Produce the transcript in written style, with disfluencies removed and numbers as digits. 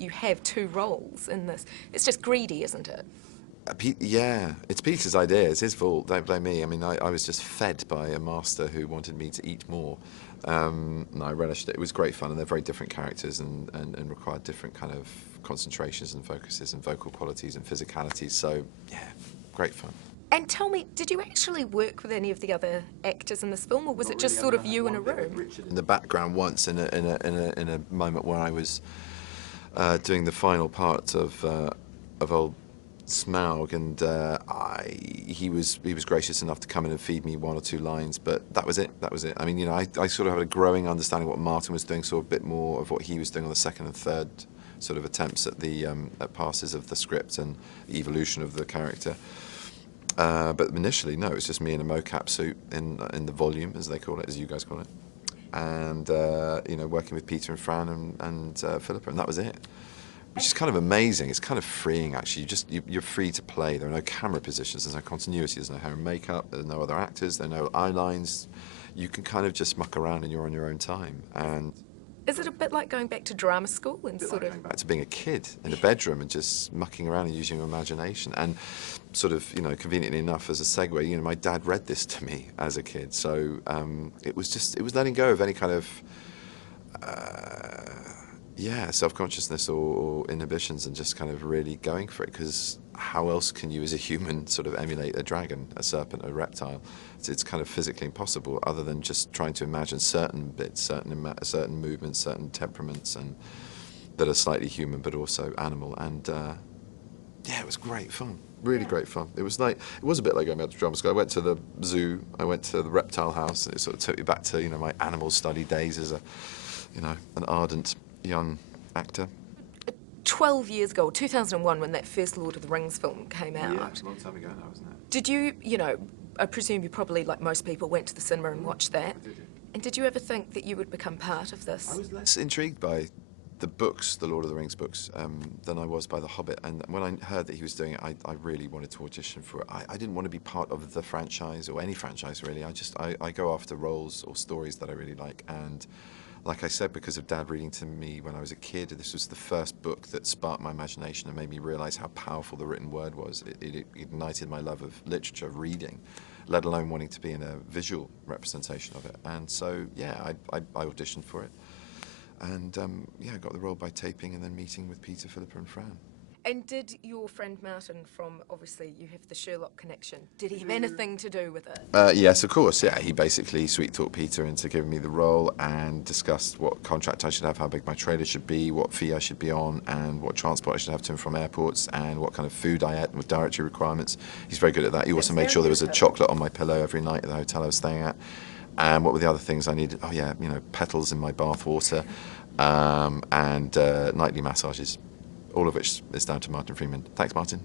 you have two roles in this. It's just greedy, isn't it? Yeah, it's Peter's idea. It's his fault. Don't blame me. I mean, I was just fed by a master who wanted me to eat more, and I relished it. It was great fun, and they're very different characters and required different kind of concentrations and focuses and vocal qualities and physicalities. So, yeah, great fun. And tell me, did you actually work with any of the other actors in this film, or was Not it just really. sort I of mean, I had you in a one bit with room? Richard in the background once in a moment where I was doing the final part of old Smaug, and he was gracious enough to come in and feed me one or two lines, but that was it. That was it. I mean, you know, I sort of had a growing understanding of what Martin was doing, saw a bit more of what he was doing on the second and third sort of attempts at the at passes of the script and the evolution of the character. But initially, no, it was just me in a mocap suit in the volume, as they call it, as you guys call it, and you know, working with Peter and Fran and Philippa, and that was it. Which is kind of amazing. It's kind of freeing, actually. You're free to play. There are no camera positions. There's no continuity. There's no hair and makeup. There's no other actors. There are no eye lines. You can kind of just muck around, and you're on your own time. And Is it a bit like going back to drama school and sort of going back to being a kid in a bedroom and just mucking around and using your imagination, and sort of, you know, conveniently enough as a segue, you know, my dad read this to me as a kid, so it was letting go of any kind of yeah, self-consciousness or inhibitions, and just kind of really going for it, because how else can you as a human sort of emulate a dragon, a serpent, a reptile? It's kind of physically impossible, other than just trying to imagine certain bits, certain movements, certain temperaments, and that are slightly human but also animal. And yeah, it was great fun, really great fun. It was a bit like going back to drama school. I went to the zoo, I went to the reptile house, and it sort of took me back to, you know, my animal study days as a, you know, an ardent young actor. 12 years ago, 2001, when that first Lord of the Rings film came out. Yeah, a long time ago now, isn't it? Did you know, I presume you probably, like most people, went to the cinema and watched that. I did, yeah. And did you ever think that you would become part of this? I was less intrigued by the books, the Lord of the Rings books, than I was by the Hobbit. And when I heard that he was doing it, I really wanted to audition for it. I didn't want to be part of the franchise, or any franchise really. I go after roles or stories that I really like. And like I said, because of Dad reading to me when I was a kid, this was the first book that sparked my imagination and made me realise how powerful the written word was. It ignited my love of literature, of reading, let alone wanting to be in a visual representation of it. And so, yeah, I auditioned for it. And yeah, I got the role by taping and then meeting with Peter, Philippa and Fran. And did your friend Martin, from obviously you have the Sherlock connection, did he have anything to do with it? Yes, of course, yeah. He basically sweet-talked Peter into giving me the role and discussed what contract I should have, how big my trailer should be, what fee I should be on, and what transport I should have to and from airports, and what kind of food I ate with dietary requirements. He's very good at that. He also made sure there was a chocolate on my pillow every night at the hotel I was staying at. And what were the other things I needed? Oh yeah, you know, petals in my bath water, and nightly massages. All of which is down to Martin Freeman. Thanks, Martin.